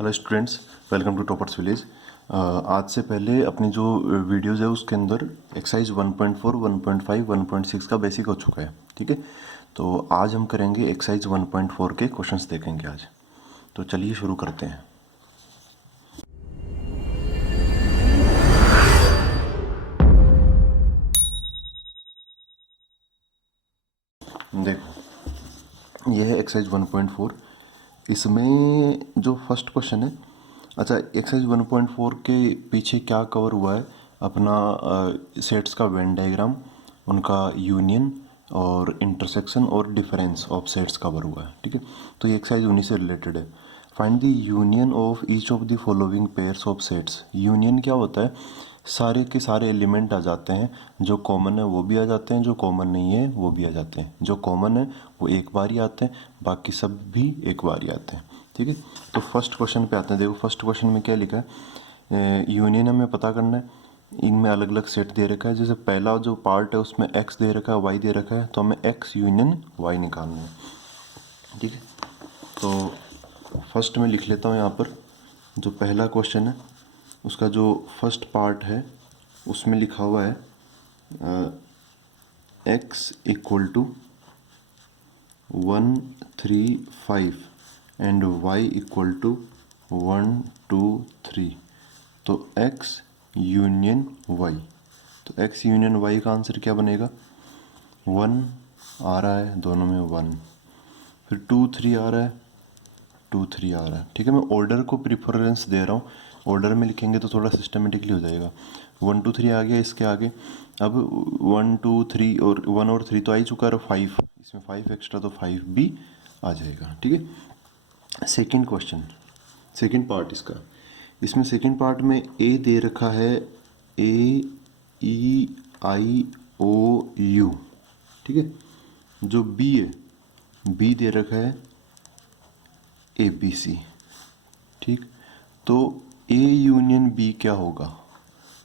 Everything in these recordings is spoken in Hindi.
Hello students, welcome to Toppers Village. आज से पहले अपनी जो वीडियोज़ है उसके अंदर एक्सरसाइज 1.4, 1.5, 1.6 का बेसिक हो चुका है। ठीक है, तो आज हम करेंगे एक्सरसाइज 1.4 के क्वेश्चंस देखेंगे आज। तो चलिए शुरू करते हैं। देखो, यह है एक्सरसाइज 1.4। इसमें जो फर्स्ट क्वेश्चन है, अच्छा, एक्सरसाइज 1.4 के पीछे क्या कवर हुआ है? अपना सेट्स का वेन डायग्राम, उनका यूनियन और इंटरसेक्शन और डिफरेंस ऑफ सेट्स कवर हुआ है। ठीक है, तो ये एक्सरसाइज उन्हीं से रिलेटेड है। Find the union of each of the following pairs of sets. Union क्या होता है? सारे के सारे एलिमेंट आ जाते हैं, जो कॉमन है वो भी आ जाते हैं, जो कॉमन नहीं है वो भी आ जाते हैं। जो कॉमन है वो एक बार ही आते हैं, बाकी सब भी एक बार ही आते हैं। ठीक है, तो फर्स्ट क्वेश्चन पे आते हैं। देखो, फर्स्ट क्वेश्चन में क्या लिखा है? यूनियन हमें पता करना है। इनमें अलग अलग सेट दे रखा है। जैसे पहला जो पार्ट है उसमें एक्स दे रखा है, वाई दे रखा है, तो हमें एक्स यूनियन वाई निकालना है। ठीक है, तो फर्स्ट में लिख लेता हूँ यहाँ पर। जो पहला क्वेश्चन है उसका जो फर्स्ट पार्ट है उसमें लिखा हुआ है x equal to 1, 3, 5 and y equal to 1, 2, 3। तो x यूनियन y, तो x यूनियन y का आंसर क्या बनेगा? 1 आ रहा है, दोनों में 1। फिर 2, 3 आ रहा है, 2, 3 आ रहा है। ठीक है, मैं ऑर्डर को प्रिफरेंस दे रहा हूँ। ऑर्डर में लिखेंगे तो थोड़ा सिस्टमेटिकली हो जाएगा। 1, 2, 3 आ गया इसके आगे। अब 1, 2, 3 और 1 और 3 तो आ ही चुका है, 5 इसमें 5 एक्स्ट्रा, तो 5 भी आ जाएगा। ठीक है, सेकंड क्वेश्चन, सेकंड पार्ट इसका। इसमें सेकंड पार्ट में ए दे रखा है, ए ई आई ओ यू। ठीक है, जो बी है, बी दे रखा है ए बी सी। ठीक, तो ए यूनियन बी क्या होगा?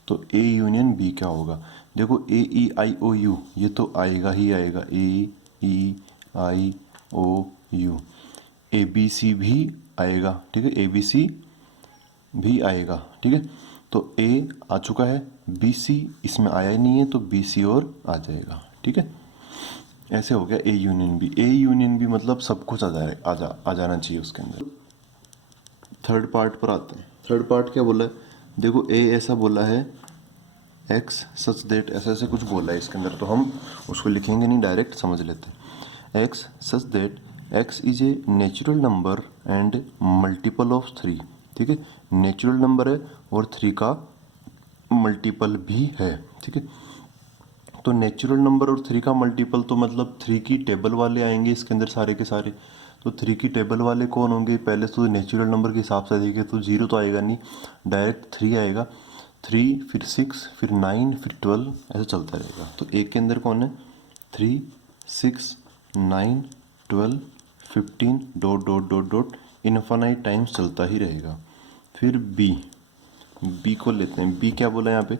तो ए यूनियन बी क्या होगा? देखो, ए ई आई ओ यू ये तो आएगा ही आएगा, ए ई आई ओ यू। ए बी सी भी आएगा। ठीक है, ए बी सी भी आएगा। ठीक है, तो ए आ चुका है, बी सी इसमें आया ही नहीं है, तो बी सी और आ जाएगा। ठीक है, ऐसे हो गया A union B. A union B मतलब सब कुछ आ जाना चाहिए उसके अंदर। थर्ड पार्ट पर आते हैं। थर्ड पार्ट क्या बोला है? देखो, ए ऐसा बोला है, एक्स सच देट, ऐसा ऐसे कुछ बोला है इसके अंदर, तो हम उसको लिखेंगे नहीं, डायरेक्ट समझ लेते हैं। X such that x is a natural number and multiple of 3। ठीक है, नेचुरल नंबर है और 3 का मल्टीपल भी है। ठीक है, तो नेचुरल नंबर और 3 का मल्टीपल तो मतलब 3 की टेबल वाले आएंगे इसके अंदर सारे के सारे। तो 3 की टेबल वाले कौन होंगे? पहले तो नेचुरल नंबर के हिसाब से देखें तो 0 तो आएगा नहीं, डायरेक्ट 3 आएगा। 3 फिर 6 फिर 9 फिर 12, ऐसे चलता रहेगा। तो एक के अंदर कौन है? 3, 6, 9, 12, 15 dot dot dot dot infinite times चलता ही रहेगा। फिर बी, बी को लेते हैं। बी क्या बोला यहाँ पे?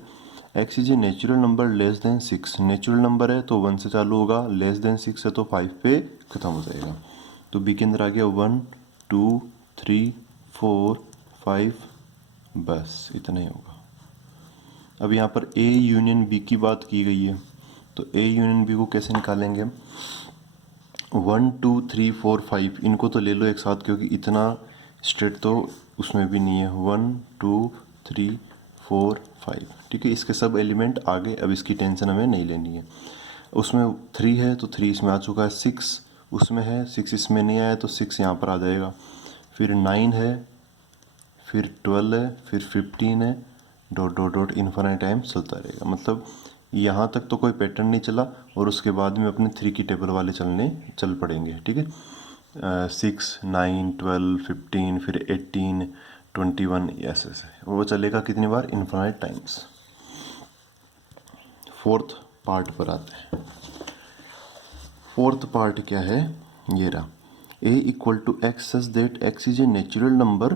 X is a natural number less than 6। Natural number है तो 1 से चालू होगा, लेस देन 6 है तो 5 पे खत्म हो जाएगा। तो बी के अंदर आ गया 1, 2, 3, 4, 5, बस इतना ही होगा। अब यहाँ पर ए यूनियन बी की बात की गई है, तो ए यूनियन बी को कैसे निकालेंगे हम? 1, 2, 3, 4, 5 इनको तो ले लो एक साथ, क्योंकि इतना स्ट्रेट तो उसमें भी नहीं है। 1, 2, 3, 4, 5। ठीक है, इसके सब एलिमेंट आगे, अब इसकी टेंशन हमें नहीं लेनी है। उसमें 3 है तो 3 इसमें आ चुका है, 6 उसमें है, 6 इसमें नहीं आया तो 6 यहाँ पर आ जाएगा। फिर 9 है, फिर 12 है, फिर 15 है, dot dot dot infinite time चलता रहेगा। मतलब यहाँ तक तो कोई पैटर्न नहीं चला, और उसके बाद में अपने 3 की टेबल वाले चल पड़ेंगे। ठीक है, 6, 9, 12, 15 फिर 18, 21, ऐसे ऐसे वो चलेगा कितनी बार? Infinite times. फोर्थ पार्ट पर आते हैं। फोर्थ पार्ट क्या है? ये रहा, A equal to X such that x is a natural number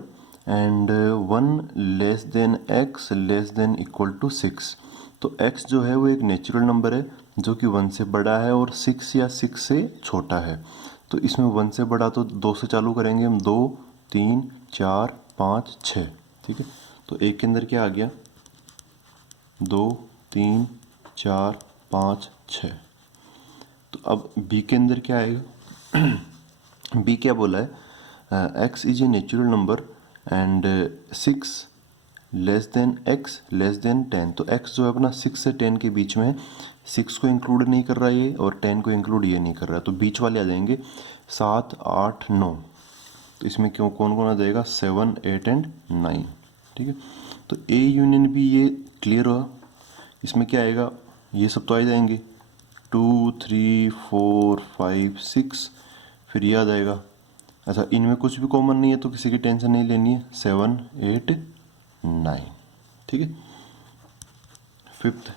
and 1 less than X less than equal to 6। तो x जो है वो एक नेचुरल नंबर है जो कि 1 से बड़ा है और 6 या 6 से छोटा है। तो इसमें 1 से बड़ा तो 2 से चालू करेंगे हम, 2, 3, 4, 5 6। ठीक है, तो ए के अंदर क्या आ गया 2 3 4 5 6। तो अब बी के अंदर क्या आएगा बी क्या बोला है X is a natural number and 6 less than X less then 10। तो एक्स जो है अपना 6 से 10 के बीच में है, 6 को इंक्लूड नहीं कर रहा है ये और 10 को इंक्लूड ये नहीं कर रहा है, तो बीच वाले आ जाएंगे 7 8 9। तो इसमें क्यों कौन कौन आ जाएगा 7 8 एंड 9। ठीक है, तो ए यूनियन बी ये क्लियर हुआ। इसमें क्या आएगा ये सब तो आ जाएंगे 2 3 4 5 6, फिर ये आ जाएगा। अच्छा इनमें कुछ भी कॉमन नहीं है तो किसी की टेंशन नहीं लेनी है, 7 8 9। ठीक है, फिफ्थ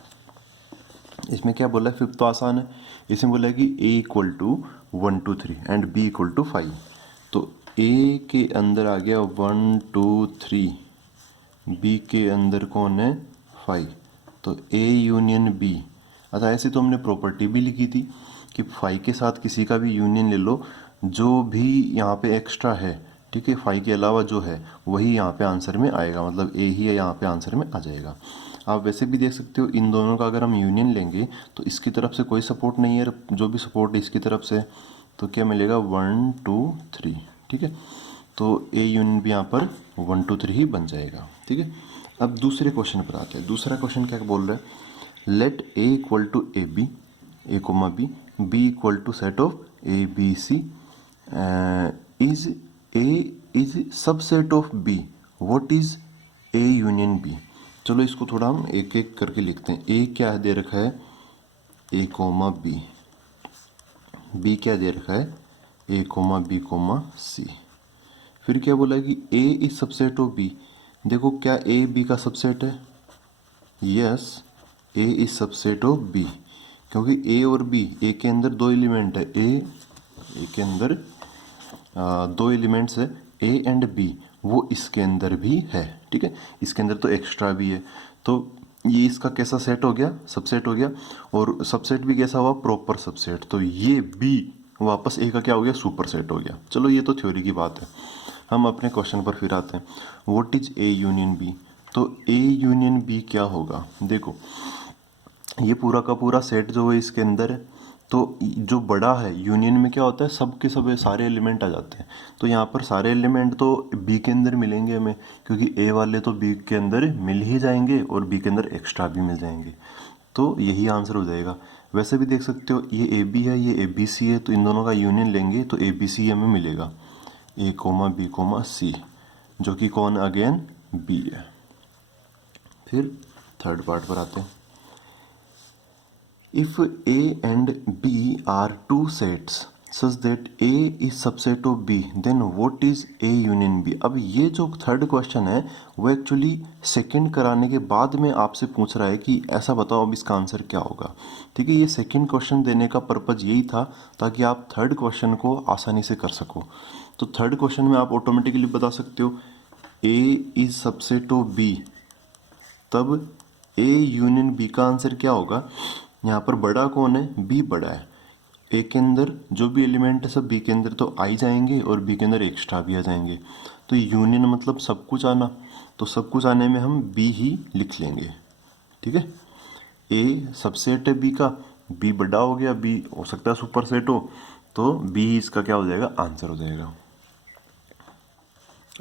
इसमें क्या बोला है फिफ्थ तो आसान है, इसमें बोला है कि a equal to 1 2 3 and b equal to 5। तो a के अंदर आ गया 1 2 3, b के अंदर कौन है 5, तो a यूनियन b। अच्छा ऐसे तो हमने प्रॉपर्टी भी लिखी थी कि 5 के साथ किसी का भी यूनियन ले लो, जो भी यहाँ पे एक्स्ट्रा है, ठीक है 5 के अलावा जो है वही यहाँ पे आंसर में आएगा, मतलब ए ही है यहाँ पे आंसर में आ जाएगा। आप वैसे भी देख सकते हो इन दोनों का अगर हम यूनियन लेंगे तो इसकी तरफ से कोई सपोर्ट नहीं है, जो भी सपोर्ट है इसकी तरफ से, तो क्या मिलेगा 1 2 3। ठीक है, तो ए यूनियन भी यहाँ पर 1 2 3 ही बन जाएगा। ठीक है, अब दूसरे क्वेश्चन पर आते हैं। दूसरा क्वेश्चन क्या बोल रहा है let A equal to A B a comma b B equal to set of a B c is A is subset of B, what is A union B. चलो इसको थोड़ा हम एक एक करके लिखते हैं। ए क्या दे रखा है ए कोमा बी, बी क्या दे रखा है A comma B comma C, फिर क्या बोला है कि A is subset of B. देखो क्या ए बी का सबसेट है, yes A is subset of B, क्योंकि ए और बी ए के अंदर दो एलिमेंट है, ए के अंदर दो एलिमेंट्स है ए एंड बी, वो इसके अंदर भी है। ठीक है, इसके अंदर तो एक्स्ट्रा भी है, तो ये इसका कैसा सेट हो गया सबसेट हो गया, और सबसेट भी कैसा हुआ प्रॉपर सबसेट, तो ये बी वापस ए का क्या हो गया सुपर सेट हो गया। चलो ये तो थ्योरी की बात है, हम अपने क्वेश्चन पर फिर आते हैं। What is A union B, तो ए यूनियन बी क्या होगा, देखो ये पूरा का पूरा सेट जो है इसके अंदर है, तो जो बड़ा है यूनियन में क्या होता है सब के सब सारे एलिमेंट आ जाते हैं, तो यहाँ पर सारे एलिमेंट तो बी के अंदर मिलेंगे हमें, क्योंकि ए वाले तो बी के अंदर मिल ही जाएंगे और बी के अंदर एक्स्ट्रा भी मिल जाएंगे, तो यही आंसर हो जाएगा। वैसे भी देख सकते हो ये ए बी है ये ए बी सी है, तो इन दोनों का यूनियन लेंगे तो ए बी सी हमें मिलेगा ए कोमा बी कोमा सी, जो कि कौन अगेन बी है। फिर थर्ड पार्ट पर आते हैं। If A and B are two sets such that A is subset of B, then what is A union B? अब ये जो थर्ड क्वेश्चन है वो एक्चुअली सेकंड कराने के बाद में आपसे पूछ रहा है कि ऐसा बताओ अब इसका आंसर क्या होगा। ठीक है, ये सेकंड क्वेश्चन देने का पर्पज़ यही था ताकि आप थर्ड क्वेश्चन को आसानी से कर सको। तो थर्ड क्वेश्चन में आप ऑटोमेटिकली बता सकते हो A is subset of B, तब A यूनियन B का आंसर क्या होगा। यहाँ पर बड़ा कौन है बी बड़ा है, ए के अंदर जो भी एलिमेंट है सब बी के अंदर तो आ ही जाएंगे और बी के अंदर एक्स्ट्रा भी आ जाएंगे, तो यूनियन मतलब सब कुछ आना, तो सब कुछ आने में हम बी ही लिख लेंगे। ठीक है, ए सबसेट है बी का, बी बड़ा हो गया, बी हो सकता है सुपर सेट हो, तो बी ही इसका क्या हो जाएगा आंसर हो जाएगा।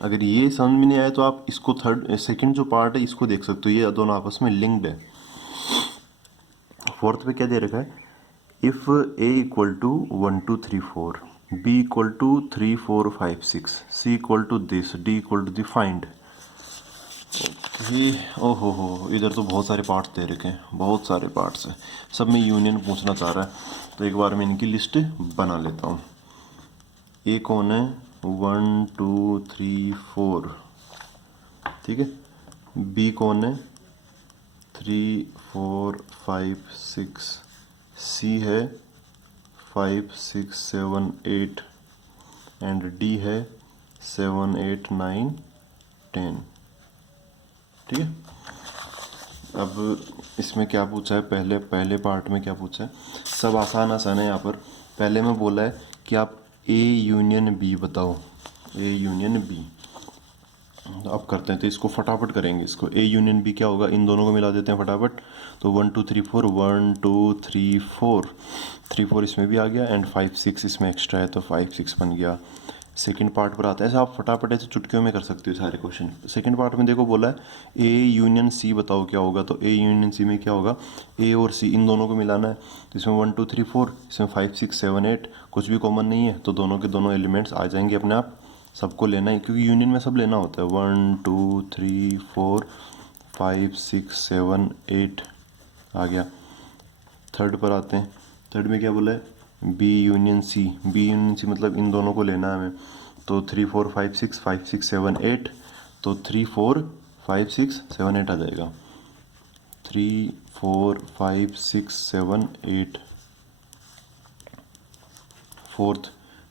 अगर ये समझ में नहीं आया तो आप इसको थर्ड सेकंड जो पार्ट है इसको देख सकते हो, ये दोनों आपस में लिंक्ड है। फोर्थ पे क्या दे रखा है if A equal to 1 2 3 4 B equal to 3 4 5 6 C equal to this D equal to the find. ये ओहो हो इधर तो बहुत सारे पार्ट्स दे रखे हैं, बहुत सारे पार्ट्स हैं, सब में यूनियन पूछना चाह रहा है, तो एक बार मैं इनकी लिस्ट बना लेता हूँ। ए कौन है 1 2 3 4, ठीक है, बी कौन है 3 4 5 6, सी है 5 6 7 8 एंड डी है 7 8 9 10। ठीक है, अब इसमें क्या पूछा है, पहले पार्ट में क्या पूछा है, सब आसान आसान है। यहाँ पर पहले में बोला है कि आप ए यूनियन बी बताओ, ए यूनियन बी, तो अब करते हैं, तो इसको फटाफट करेंगे। इसको ए यूनियन बी क्या होगा, इन दोनों को मिला देते हैं फटाफट। तो 1 2 3 4, 1 2 3 4, 3 4 इसमें भी आ गया एंड 5 6 इसमें एक्स्ट्रा है, तो 5 6 बन गया। सेकंड पार्ट पर आता है, ऐसे आप फटाफट ऐसे चुटकियों में कर सकते हो सारे क्वेश्चन। सेकंड पार्ट में देखो बोला है ए यूनियन सी बताओ क्या होगा, तो ए यूनियन सी में क्या होगा, ए और सी इन दोनों को मिलाना है। तो इसमें 1 2 3 4, इसमें 5 6 7 8 कुछ भी कॉमन नहीं है, तो दोनों के दोनों एलिमेंट्स आ जाएंगे अपने आप। सबको लेना है क्योंकि यूनियन में सब लेना होता है। 1 2 3 4 5 6 7 8 आ गया। थर्ड पर आते हैं, थर्ड में क्या बोला है, B union C. B union C मतलब इन दोनों को लेना है हमें। तो 3 4 5 6 5 6 7 8, तो 3 4 5 6 7 8 आ जाएगा। 3 4 5 6 7 8।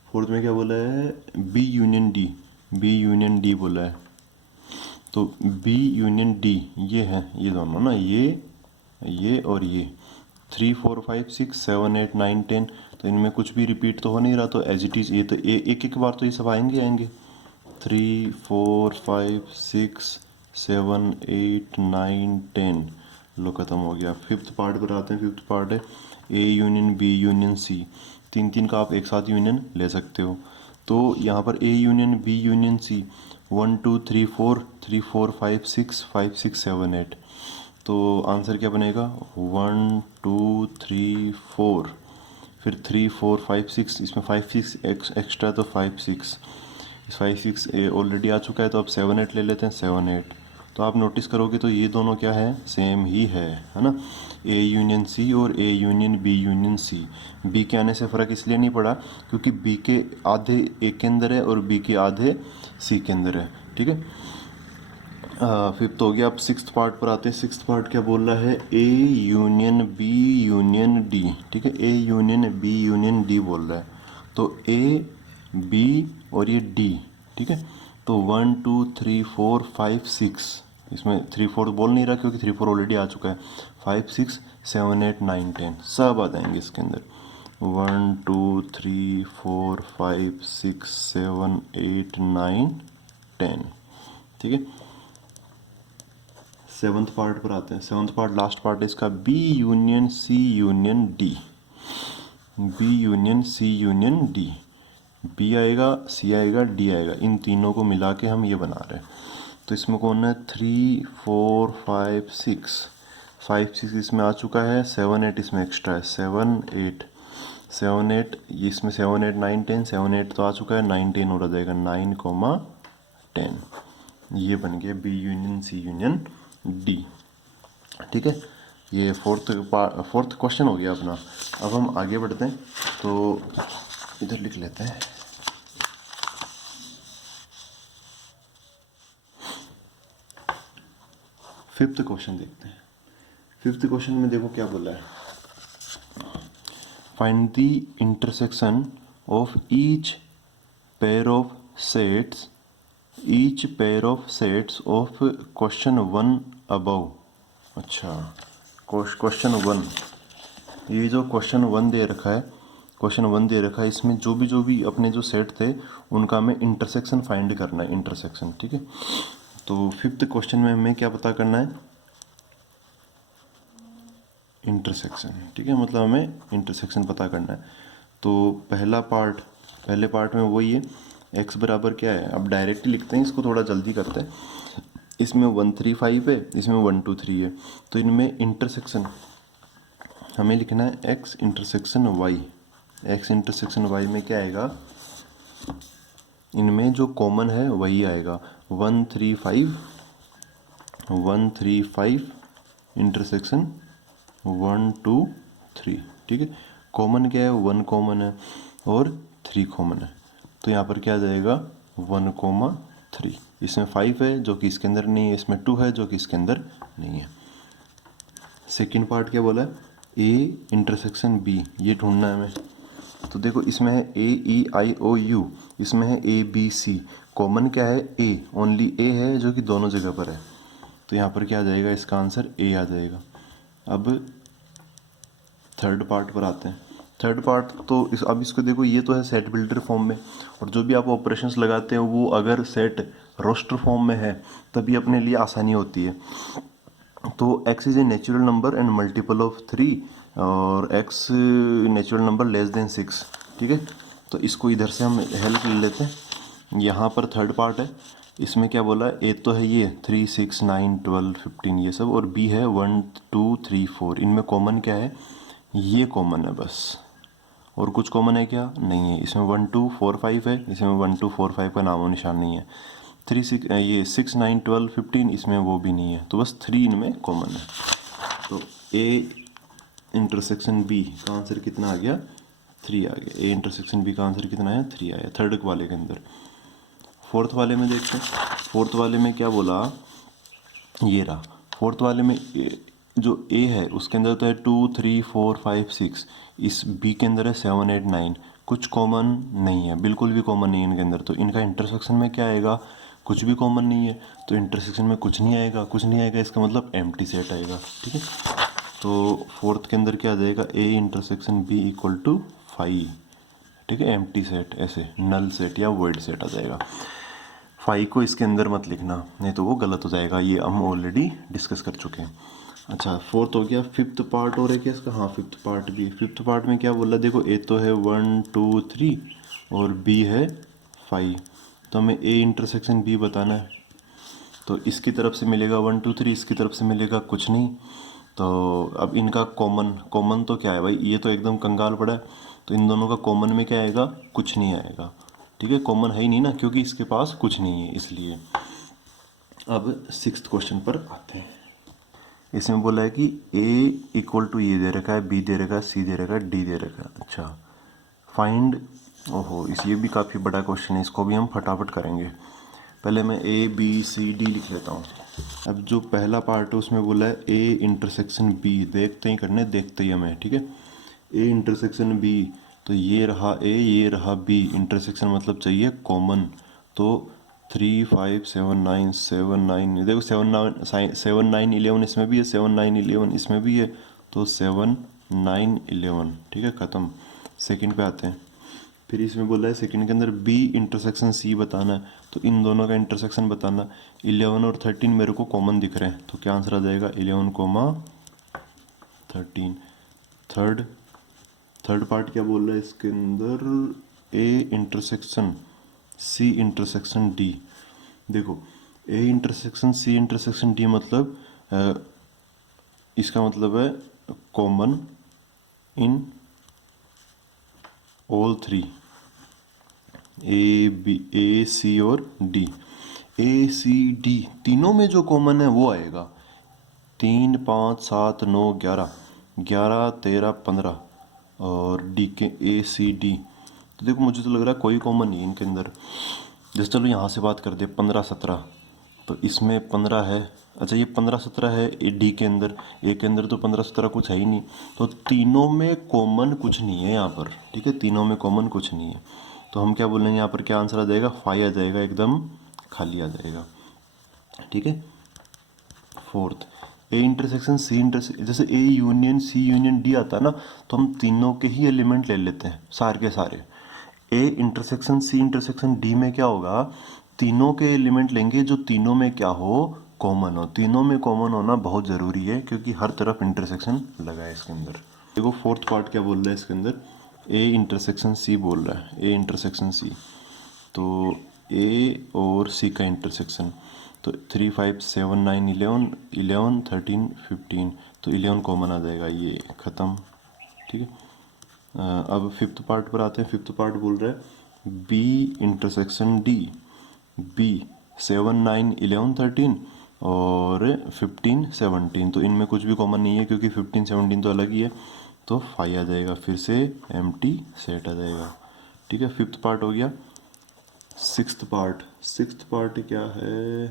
फोर्थ में क्या बोला है, B union D. B union D बोला है, तो बी यूनियन डी ये है, ये दोनों ना, ये और ये। 3 4 5 6 7 8 9 10, तो इनमें कुछ भी रिपीट तो हो नहीं रहा, तो एज इट इज़ ये तो एक एक बार तो ये सब आएंगे। 3 4 5 6 7 8 9 10, लो खत्म हो गया। फिफ्थ पार्ट पर आते हैं। फिफ्थ पार्ट है A union B union C. तीन तीन का आप एक साथ यूनियन ले सकते हो। तो यहाँ पर A union B union C 1 2 3 4 3 4 5 6 5 6 7 8, तो आंसर क्या बनेगा 1 2 3 4, फिर 3 4 5 6, इसमें 5 6 एक्स्ट्रा, तो 5 6, 5 6 ऑलरेडी आ चुका है, तो अब 7 8 ले लेते हैं, 7 8। तो आप नोटिस करोगे तो ये दोनों क्या है, सेम ही है ना। ए यूनियन सी और A union B union C. B के आने से फ़र्क इसलिए नहीं पड़ा क्योंकि बी के आधे ए के अंदर है और बी के आधे सी के अंदर है, ठीक है। फिफ्थ हो गया। अब सिक्स्थ पार्ट पर आते हैं। सिक्स्थ पार्ट क्या बोल रहा है, A union B union D, ठीक है। A union B union D बोल रहा है, तो ए बी और ये डी, ठीक है। तो 1 2 3 4 5 6, इसमें 3 4 बोल नहीं रहा क्योंकि 3 4 ऑलरेडी आ चुका है। 5 6 7 8 9 10 सब आ जाएंगे इसके अंदर। 1 2 3 4 5 6 7 8 9 10, ठीक है। सेवन्थ पार्ट पर आते हैं। सेवन्थ पार्ट लास्ट पार्ट है इसका, B union C union D. B union C union D, B आएगा सी आएगा डी आएगा, इन तीनों को मिला के हम ये बना रहे हैं। तो इसमें कौन है, 3 4 5 6, 5 6 इसमें आ चुका है, 7 8 इसमें एक्स्ट्रा है, 7 8 7 8, इसमें 7 8 9 10, 7 8 तो आ चुका है, 9 10 और आ जाएगा, 9 10। ये बन गया B union C union D, ठीक है। ये फोर्थ क्वेश्चन हो गया अपना। अब हम आगे बढ़ते हैं, तो इधर लिख लेते हैं। फिफ्थ क्वेश्चन देखते हैं। फिफ्थ क्वेश्चन में देखो क्या बोला है, find the intersection of each pair of sets of question 1 above. अच्छा, क्वेश्चन 1, ये जो क्वेश्चन 1 दे रखा है, इसमें जो भी अपने जो सेट थे उनका हमें इंटरसेक्शन फाइंड करना है, इंटरसेक्शन, ठीक है। तो फिफ्थ क्वेश्चन में हमें क्या पता करना है, इंटरसेक्शन, ठीक है, मतलब हमें इंटरसेक्शन पता करना है। तो पहले पार्ट में वही है, x बराबर क्या है, अब डायरेक्ट लिखते हैं, इसको थोड़ा जल्दी करते हैं। इसमें 1 3 5 है, इसमें 1 2 3 है, तो इनमें इंटरसेक्शन हमें लिखना है x intersection y। x intersection y में क्या आएगा, इनमें जो कॉमन है वही आएगा, 1 3 5 इंटरसेक्शन 1 2 3, ठीक है। कॉमन क्या है, 1 कॉमन है और 3 कॉमन है, तो यहाँ पर क्या आ जाएगा 1 3। इसमें 5 है जो कि इसके अंदर नहीं है, इसमें 2 है जो कि इसके अंदर नहीं है। सेकंड पार्ट क्या बोला है, ए इंटरसेक्शन बी, ये ढूंढना है हमें। तो देखो इसमें है AEIOU, इसमें है ABC, कॉमन क्या है A, ओनली A है जो कि दोनों जगह पर है, तो यहाँ पर क्या आ जाएगा, इसका आंसर A आ जाएगा। अब थर्ड पार्ट पर आते हैं। थर्ड पार्ट तो अब इसको देखो, ये तो है सेट बिल्डर फॉर्म में, और जो भी आप ऑपरेशंस लगाते हैं वो अगर सेट रोस्टर फॉर्म में है तभी अपने लिए आसानी होती है। तो x is a natural number and multiple of 3 और x natural number less than 6, ठीक है। तो इसको इधर से हम हेल्प ले लेते हैं। यहाँ पर थर्ड पार्ट है, इसमें क्या बोला है, ए तो है ये 3 6 9 12 15 ये सब, और बी है 1 2 3 4। इनमें कॉमन क्या है, ये कॉमन है बस, और कुछ कॉमन है क्या, नहीं है। इसमें 1 2 4 5 है, इसमें 1 2 4 5 का नामो निशान नहीं है। 3 6 ये 6 9 12 15 इसमें वो भी नहीं है, तो बस 3 इनमें कॉमन है। तो ए इंटरसेक्शन बी का आंसर कितना आ गया, 3 आ गया। ए इंटरसेक्शन बी का आंसर कितना आया, 3 आया थर्ड वाले के अंदर। फोर्थ वाले में देखते हैं, फोर्थ वाले में क्या बोला, ये रहा। फोर्थ वाले में जो ए है उसके अंदर तो है 2 3 4 5 6, इस बी के अंदर है 7 8 9। कुछ कॉमन नहीं है, बिल्कुल भी कॉमन नहीं है इनके अंदर, तो इनका इंटरसेक्शन में क्या आएगा, कुछ भी कॉमन नहीं है, तो इंटरसेक्शन में कुछ नहीं आएगा, कुछ नहीं आएगा इसका मतलब एम्प्टी सेट आएगा, ठीक है। तो फोर्थ के अंदर क्या आ जाएगा, A intersection B equal to 5, ठीक है। एम्प्टी सेट ऐसे नल सेट या वॉइड सेट आ जाएगा। 5 को इसके अंदर मत लिखना, नहीं तो वो गलत हो जाएगा, ये हम ऑलरेडी डिस्कस कर चुके हैं। अच्छा फोर्थ हो गया। फिफ्थ पार्ट और है क्या इसका, हाँ फिफ्थ पार्ट भी। फिफ्थ पार्ट में क्या बोला, देखो ए तो है 1 2 3 और बी है 5, तो हमें ए इंटरसेक्शन बी बताना है। तो इसकी तरफ से मिलेगा 1 2 3, इसकी तरफ से मिलेगा कुछ नहीं। तो अब इनका कॉमन तो क्या है भाई, ये तो एकदम कंगाल पड़ा है, तो इन दोनों का कॉमन में क्या आएगा, कुछ नहीं आएगा, ठीक है। कॉमन है ही नहीं ना, क्योंकि इसके पास कुछ नहीं है इसलिए। अब सिक्स्थ क्वेश्चन पर आते हैं। इसमें बोला है कि a इक्वल टू ये दे रखा है, b दे रखा है, c दे रखा है, d दे रखा है। अच्छा फाइंड, ओहो ये भी काफ़ी बड़ा क्वेश्चन है, इसको भी हम फटाफट करेंगे। पहले मैं a b c d लिख लेता हूँ। अब जो पहला पार्ट है उसमें बोला है a इंटरसेक्शन b, देखते ही करने, देखते ही हमें, ठीक है। a इंटरसेक्शन b, तो ये रहा a, ये रहा b, इंटरसेक्शन मतलब चाहिए कॉमन। तो 3 5 7 9 7 9, देखो 7 9 11 इसमें भी है, 7 9 11 इसमें भी है, तो 7 9 11, ठीक है, ख़त्म। सेकंड पे आते हैं। फिर इसमें बोला है सेकंड के अंदर बी इंटरसेक्शन सी बताना है, तो इन दोनों का इंटरसेक्शन बताना। 11 और 13 मेरे को कॉमन दिख रहे हैं, तो क्या आंसर आ जाएगा, 11 13। थर्ड पार्ट क्या बोल रहा है इसके अंदर, A intersection C intersection D. देखो A intersection C intersection D मतलब इसका मतलब है common in all three, A B A C और डी। ए सी डी तीनों में जो कॉमन है वो आएगा। 3 5 7 9 11, 11 13 15 और डी के ए सी डी। तो देखो मुझे तो लग रहा है कोई कॉमन नहीं इनके अंदर। जैसे चलो यहाँ से बात कर दे 15 17, तो इसमें 15 है। अच्छा ये 15 17 है डी के अंदर, ए के अंदर तो 15 17 कुछ है ही नहीं, तो तीनों में कॉमन कुछ नहीं है यहाँ पर, ठीक है। तीनों में कॉमन कुछ नहीं है, तो हम क्या बोलेंगे यहाँ पर, क्या आंसर आ जाएगा, 5 आ जाएगा, एकदम खाली आ जाएगा, ठीक है। Fourth A intersection C intersection, जैसे A union C union D आता है ना, तो हम तीनों के ही एलिमेंट ले लेते हैं सारे के सारे। A intersection C intersection D में क्या होगा, तीनों के एलिमेंट लेंगे जो तीनों में क्या हो, कॉमन हो। तीनों में कॉमन होना बहुत ज़रूरी है, क्योंकि हर तरफ इंटरसेक्शन लगा है इसके अंदर। देखो फोर्थ पार्ट क्या बोल रहा है इसके अंदर, ए इंटरसेक्शन सी बोल रहा है, ए इंटरसेक्शन सी। तो ए और सी का इंटरसेक्शन, तो 3 5 7 9 11 11 13 15, तो 11 कॉमन आ जाएगा, ये ख़त्म, ठीक है। अब फिफ्थ पार्ट पर आते हैं। फिफ्थ पार्ट बोल रहा है बी इंटरसेक्शन डी, बी 7 9 11 13 और 15 17, तो इनमें कुछ भी कॉमन नहीं है, क्योंकि 15 17 तो अलग ही है, तो 5 आ जाएगा, फिर से एम्प्टी सेट आ जाएगा, ठीक है। फिफ्थ पार्ट हो गया। सिक्स्थ पार्ट क्या है,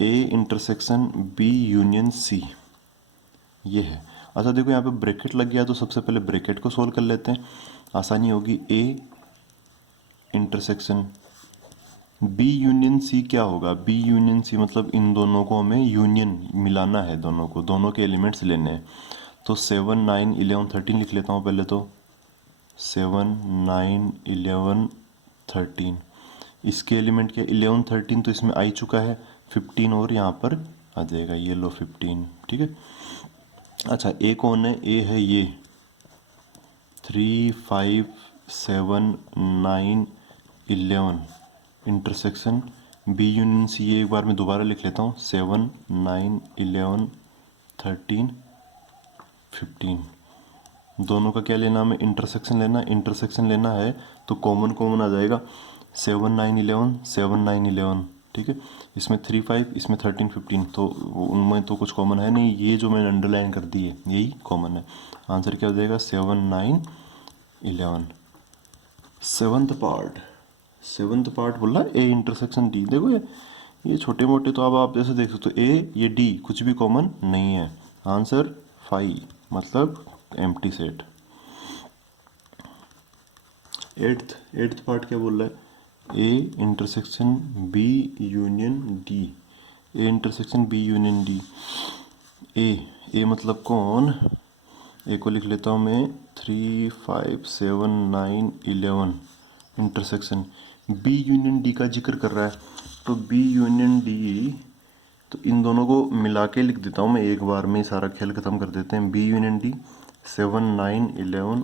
A intersection B union C, ये है। अच्छा देखो यहाँ पे ब्रैकेट लग गया, तो सबसे पहले ब्रैकेट को सोल्व कर लेते हैं, आसानी होगी। A intersection B union C क्या होगा, बी यूनियन सी मतलब इन दोनों को हमें यूनियन मिलाना है, दोनों को, दोनों के एलिमेंट्स लेने हैं। तो 7 9 11 13 लिख लेता हूँ पहले तो 7 9 11 13। इसके एलिमेंट क्या 11 13 तो इसमें आ चुका है 15 और यहाँ पर आ जाएगा ये लो 15। ठीक है। अच्छा ए कौन है ए है ये 3 5 7 9 11 इंटरसेक्शन बी यूनियन सी। ये एक बार मैं दोबारा लिख लेता हूँ 7 9 11 13 15। दोनों का क्या लेना हमें इंटरसेक्शन लेना। इंटरसेक्शन लेना है तो कॉमन कॉमन आ जाएगा 7 9 11 7 9 11। ठीक है। इसमें 3 5 इसमें 13 15 तो उनमें तो कुछ कॉमन है नहीं। ये जो मैंने अंडरलाइन कर दी है यही कॉमन है। आंसर क्या हो जाएगा 7 9 11। सेवन्थ पार्ट बोला ए इंटरसेक्शन डी। देखो ये छोटे मोटे तो अब आप जैसे देख सकते हो ए ये डी कुछ भी कॉमन नहीं है। आंसर 5 मतलब एम्प्टी सेट। एट्थ पार्ट क्या बोल रहा है A intersection B union D. A intersection B union D. A मतलब कौन। ए को लिख लेता हूँ मैं 3 5 7 9 11 इंटरसेक्शन बी यूनियन डी का जिक्र कर रहा है तो बी यूनियन डी तो इन दोनों को मिला के लिख देता हूँ मैं एक बार में। सारा खेल खत्म कर देते हैं। बी यूनियन डी 7 9 11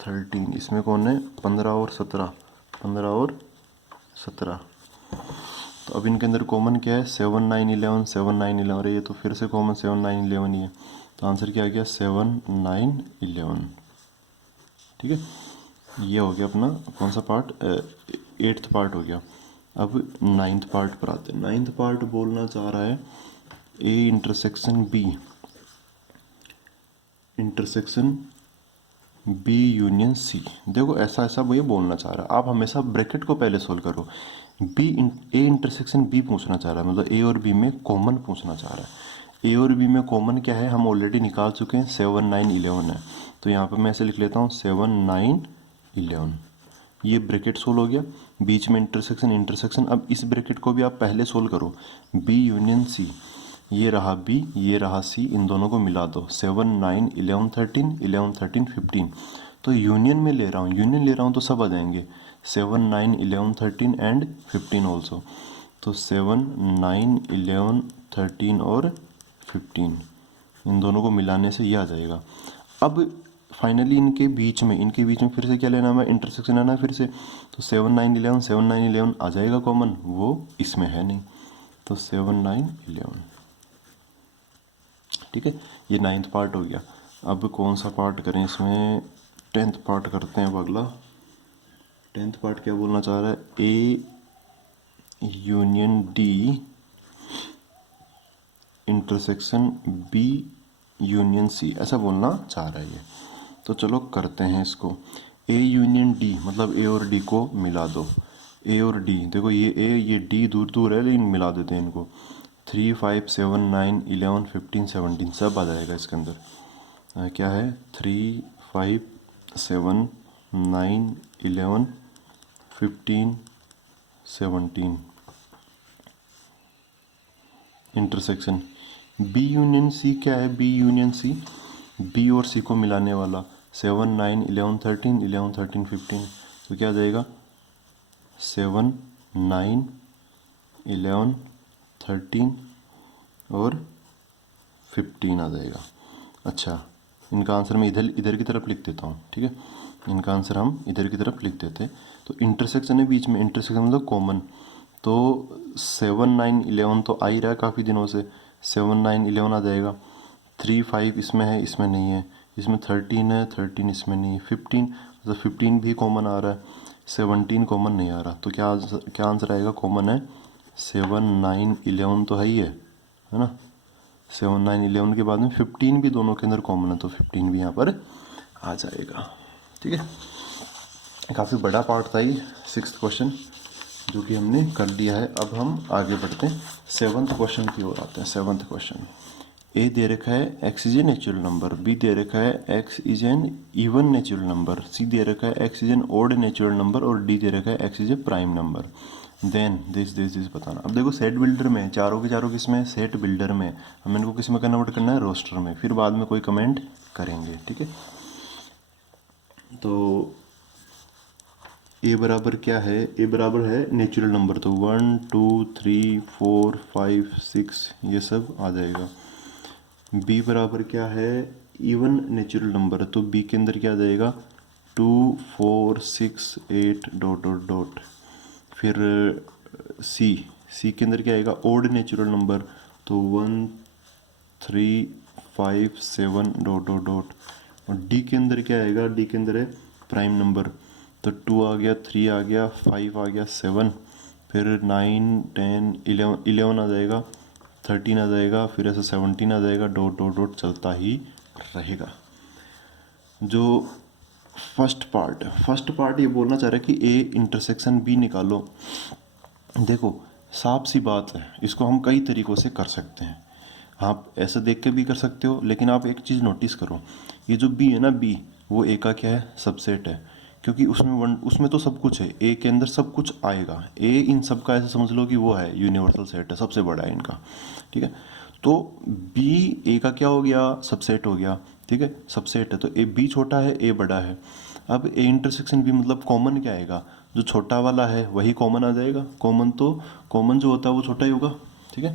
13 इसमें कौन है 15 और 17 15 और 17। तो अब इनके अंदर कॉमन क्या है 7 9 11 7 9 11। अरे ये तो फिर से कॉमन 7 9 11 ही है। तो आंसर क्या आ गया 7 9 11। ठीक है। ये हो गया अपना कौन सा पार्ट एट्थ पार्ट हो गया। अब नाइन्थ पार्ट पर आते हैं। नाइन्थ पार्ट बोलना चाह रहा है A intersection B union C. देखो ऐसा ऐसा वो ये बोलना चाह रहा है। आप हमेशा ब्रैकेट को पहले सोल्व करो। ए इंटरसेक्शन बी पूछना चाह रहा है मतलब ए और बी में कॉमन पूछना चाह रहा है। ए और बी में कॉमन क्या है हम ऑलरेडी निकाल चुके हैं 7 9 11 है। तो यहाँ पर मैं ऐसे लिख लेता हूँ 7 9 11। ये ब्रैकेट सोल्व हो गया। बीच में इंटरसेक्शन। अब इस ब्रैकेट को भी आप पहले सोल्व करो बी यूनियन सी। ये रहा बी ये रहा सी इन दोनों को मिला दो 7 9 11 13 11 13 15। तो यूनियन में ले रहा हूँ तो सब आ जाएंगे 7 9 11 13 एंड 15 ऑल्सो। तो 7 9 11 13 और 15 इन दोनों को मिलाने से ये आ जाएगा। अब फाइनली इनके बीच में फिर से क्या लेना है इंटरसेक्शन लेना है फिर से। तो 7 9 11 आ जाएगा कॉमन वो इसमें है नहीं। तो 7 9 11। ठीक है। ये नाइन्थ पार्ट हो गया। अब कौन सा पार्ट करें इसमें 10th पार्ट करते हैं। अब अगला 10th पार्ट क्या बोलना चाह रहा है A union D intersection B union C ऐसा बोलना चाह रहा है ये। तो चलो करते हैं इसको। ए यूनियन डी मतलब ए और डी को मिला दो। ए और डी देखो ये ए ये डी दूर दूर है लेकिन मिला देते हैं इनको 3 5 7 9 11 15 17 सब आ जाएगा इसके अंदर। क्या है 3 5 7 9 11 15 17 इंटरसेक्शन बी यूनियन सी। क्या है बी यूनियन सी बी और सी को मिलाने वाला 7 9 11 13 11 13 15। तो क्या आ जाएगा 7 9 11 13 और 15 आ जाएगा। अच्छा इनका आंसर मैं इधर की तरफ लिख देता हूँ। ठीक है। इनका आंसर हम इधर की तरफ लिख देते हैं। तो इंटरसेक्शन है बीच में इंटरसेक्शन मतलब कॉमन। तो 7 9 11 तो आ ही रहा है काफ़ी दिनों से 7 9 11 आ जाएगा। 3 5 इसमें है इसमें नहीं है। इसमें 13 है 13 इसमें नहीं है। 15 मतलब 15 भी कॉमन आ रहा है 17 कॉमन नहीं आ रहा। तो क्या आंसर आएगा कॉमन है 7 9 11 तो है ही है ना। 7 9 11 के बाद में 15 भी दोनों के अंदर कॉमन है तो 15 भी यहाँ पर आ जाएगा। ठीक है। काफ़ी बड़ा पार्ट था ये 6th क्वेश्चन जो कि हमने कर लिया है। अब हम आगे बढ़ते हैं 7th क्वेश्चन की ओर आते हैं। 7th क्वेश्चन ए दे रखा है X is a natural number. B दे रखा है X is an even natural number. C दे रखा है X is an odd natural number और डी दे रखा है X is a prime number. Then this बताना। अब देखो सेट बिल्डर में चारों के चारों किस में, सेट बिल्डर में, हमें इनको किस में कन्वर्ट करना है, रोस्टर में, फिर बाद में कोई कमेंट करेंगे, ठीक है। तो ए बराबर क्या है, ए बराबर है नेचुरल नंबर, तो 1 2 3 4 5 6 ये सब आ जाएगा। बी बराबर क्या है, इवन नेचुरल नंबर, तो बी के अंदर क्या आ जाएगा, 2 4 6 8 डॉट डॉट डॉट। फिर सी, सी के अंदर क्या आएगा, ओड नेचुरल नंबर, तो 1 3 5 7 डॉट डॉट डॉट। और डी के अंदर क्या आएगा, डी के अंदर है प्राइम नंबर, तो 2 आ गया, 3 आ गया, 5 आ गया, 7, फिर 9 10 11 आ जाएगा, 13 आ जाएगा, फिर ऐसे 17 आ जाएगा, डॉट डॉट डॉट चलता ही रहेगा। जो फर्स्ट पार्ट ये बोलना चाह रहा है कि ए इंटरसेक्शन बी निकालो। देखो साफ सी बात है, इसको हम कई तरीक़ों से कर सकते हैं। आप ऐसे देख के भी कर सकते हो, लेकिन आप एक चीज़ नोटिस करो, ये जो बी है ना, बी वो ए का क्या है, सबसेट है, क्योंकि उसमें तो सब कुछ है, ए के अंदर सब कुछ आएगा। ए इन सब का ऐसे समझ लो कि वो है यूनिवर्सल सेट है, सबसे बड़ा है इनका, ठीक है। तो बी ए का क्या हो गया, सबसेट हो गया, ठीक है, सबसेट है, तो ए बी छोटा है, ए बड़ा है। अब ए इंटरसेक्शन बी मतलब कॉमन क्या आएगा, जो छोटा वाला है वही कॉमन आ जाएगा। कॉमन जो होता है वो छोटा ही होगा, ठीक है।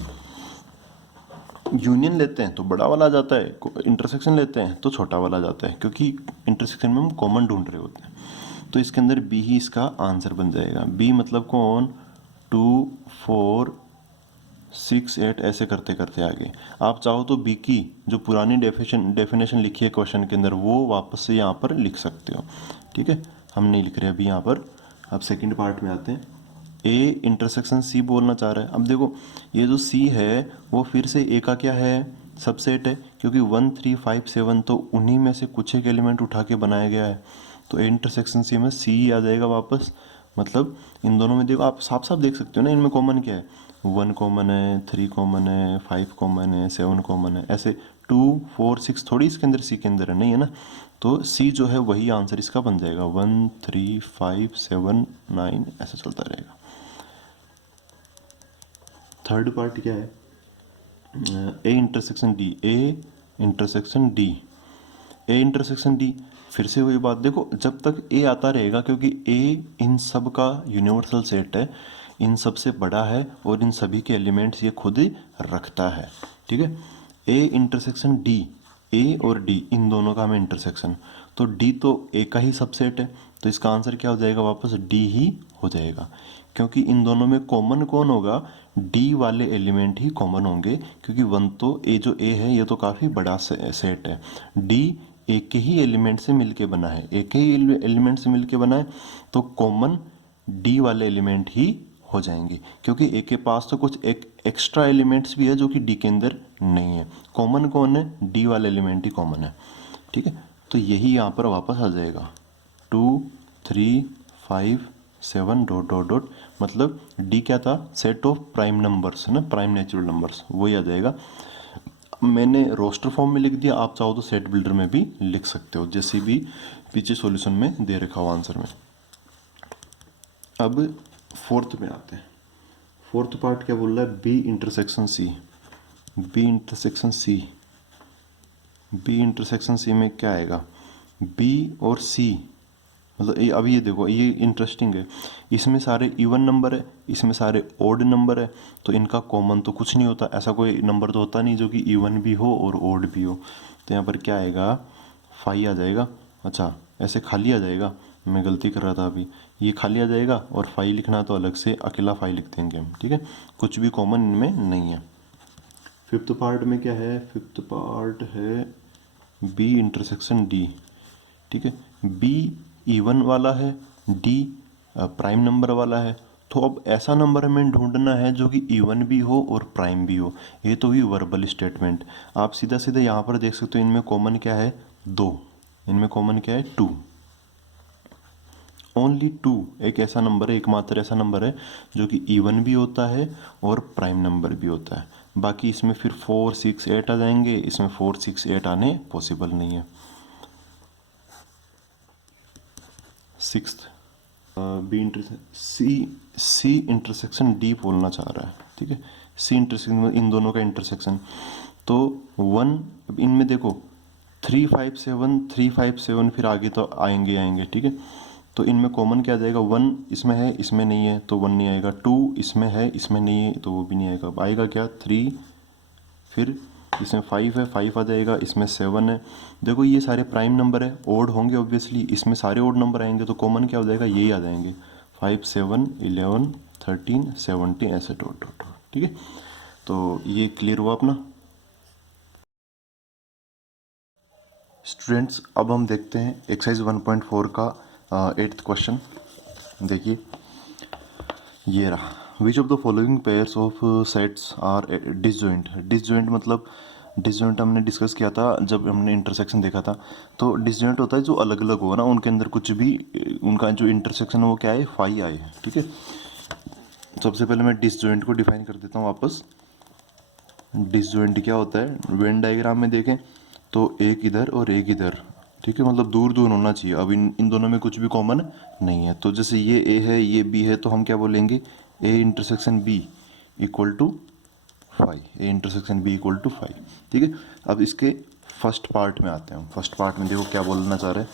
यूनियन लेते हैं तो बड़ा वाला आ जाता है, इंटरसेक्शन लेते हैं तो छोटा वाला आ जाता है, क्योंकि इंटरसेक्शन में हम कॉमन ढूंढ रहे होते हैं। तो इसके अंदर बी ही इसका आंसर बन जाएगा। बी मतलब कौन, 2 4 6 8 ऐसे करते करते आगे। आप चाहो तो बी की जो पुरानी डेफिनेशन लिखी है क्वेश्चन के अंदर वो वापस से यहाँ पर लिख सकते हो, ठीक है। हम नहीं लिख रहे अभी यहाँ पर। अब सेकंड पार्ट में आते हैं। ए इंटरसेक्शन सी बोलना चाह रहा है। अब देखो ये जो सी है वो फिर से ए का क्या है, सबसेट है, क्योंकि 1 3 5 7 तो उन्हीं में से कुछ एक एलिमेंट उठा के बनाया गया है। तो ए इंटरसेक्शन सी में सी आ जाएगा वापस। मतलब इन दोनों में देखो, आप साफ साफ देख सकते हो ना, इनमें कॉमन क्या है, 1 कॉमन है, 3 कॉमन है, 5 कॉमन है, 7 कॉमन है, ऐसे 2 4 6 थोड़ी इसके अंदर सी के अंदर है, नहीं है ना। तो सी जो है वही आंसर इसका बन जाएगा, 1 3 5 7 9 ऐसा चलता रहेगा। थर्ड पार्ट क्या है, A intersection D, A intersection D, A intersection D. फिर से वही बात, देखो जब तक ए आता रहेगा, क्योंकि ए इन सब का यूनिवर्सल सेट है, इन सब से बड़ा है और इन सभी के एलिमेंट्स ये खुद ही रखता है, ठीक है। ए इंटरसेक्शन डी, ए और डी इन दोनों का हमें इंटरसेक्शन, तो डी तो ए का ही सबसेट है, तो इसका आंसर क्या हो जाएगा, वापस डी ही हो जाएगा, क्योंकि इन दोनों में कॉमन कौन होगा, डी वाले एलिमेंट ही कॉमन होंगे, क्योंकि वन तो ए जो ए है ये तो काफ़ी बड़ा सेट है, डी एक के ही एलिमेंट से मिलके बना है, एक ही एलिमेंट से मिलके बना है, तो कॉमन डी वाले एलिमेंट ही हो जाएंगे, क्योंकि ए के पास तो कुछ एक एक्स्ट्रा एलिमेंट्स भी है जो कि डी के अंदर नहीं है। कॉमन कौन है, डी वाले एलिमेंट ही कॉमन है, ठीक है। तो यही यहाँ पर वापस आ जाएगा, 2 3 5 7 डॉट डॉट डॉट, मतलब डी क्या था, सेट ऑफ प्राइम नंबर्स है ना, प्राइम नेचुरल नंबर्स, वही आ जाएगा। मैंने रोस्टर फॉर्म में लिख दिया, आप चाहो तो सेट बिल्डर में भी लिख सकते हो, जैसे भी पीछे सॉल्यूशन में दे रखा हो आंसर में। अब फोर्थ में आते हैं। फोर्थ पार्ट क्या बोल रहा है, B intersection C, B intersection C, B intersection C में क्या आएगा, बी और सी, मतलब अभी ये देखो ये इंटरेस्टिंग है, इसमें सारे इवन नंबर है, इसमें सारे ओड नंबर है, तो इनका कॉमन तो कुछ नहीं होता, ऐसा कोई नंबर तो होता नहीं जो कि इवन भी हो और ओड भी हो। तो यहाँ पर क्या आएगा, 5 आ जाएगा। अच्छा ऐसे खाली आ जाएगा, मैं गलती कर रहा था अभी, ये खाली आ जाएगा और 5 लिखना तो अलग से अकेला 5 लिख देंगे हम, ठीक है, कुछ भी कॉमन इनमें नहीं है। फिफ्थ पार्ट में क्या है, फिफ्थ पार्ट है बी इंटरसेक्शन डी, ठीक है। बी इवन वाला है, डी प्राइम नंबर वाला है, तो अब ऐसा नंबर हमें ढूंढना है जो कि इवन भी हो और प्राइम भी हो। ये तो हुई वर्बल स्टेटमेंट। आप सीधा सीधा यहाँ पर देख सकते हो, इनमें कॉमन क्या है, 2, इनमें कॉमन क्या है, 2, ओनली 2। एक ऐसा नंबर है, एकमात्र ऐसा नंबर है जो कि इवन भी होता है और प्राइम नंबर भी होता है। बाकी इसमें फिर 4 6 8 आ जाएंगे, इसमें 4 6 8 आने पॉसिबल नहीं है। Sixth B C intersection D बोलना चाह रहा है, ठीक है। सी इंटरसेक्शन इन दोनों का इंटरसेक्शन, तो 1 इनमें देखो 3 5 7 फिर आगे तो आएंगे, ठीक है। तो इनमें कॉमन क्या आ जाएगा, 1 इसमें है इसमें नहीं है तो 1 नहीं आएगा, 2 इसमें है इसमें नहीं है तो वो भी नहीं आएगा। आएगा क्या 3, फिर इसमें 5 है 5 आ जाएगा, इसमें 7 है। देखो ये सारे प्राइम नंबर है, ओड होंगे ऑब्वियसली, इसमें सारे ओड नंबर आएंगे तो कॉमन क्या हो जाएगा, यही आ जाएंगे 5 7 11 13 17 ऐसे डॉट डॉट, ठीक है। तो ये क्लियर हुआ अपना स्टूडेंट्स। अब हम देखते हैं एक्सरसाइज 1.4 का 8th क्वेश्चन। देखिए ये रहा, which of the following pairs of sets are disjoint. Disjoint मतलब, डिसजॉइंट हमने डिस्कस किया था जब हमने इंटरसेक्शन देखा था। तो डिसजॉइंट होता है जो अलग अलग हो ना, उनके अंदर कुछ भी उनका जो इंटरसेक्शन है वो क्या है, फाई आए, ठीक है। सबसे पहले मैं डिसजॉइंट को डिफाइन कर देता हूँ वापस। डिसजॉइंट क्या होता है, वेन डायग्राम में देखें तो एक इधर और एक इधर, ठीक है, मतलब दूर दूर होना चाहिए। अब इन दोनों में कुछ भी कॉमन नहीं है, तो जैसे ये ए है ये बी है तो हम क्या बोलेंगे, A intersection B equal to 5, A intersection B equal to 5, ठीक है। अब इसके फर्स्ट पार्ट में आते हैं। फर्स्ट पार्ट में देखो क्या बोलना चाह रहे हैं।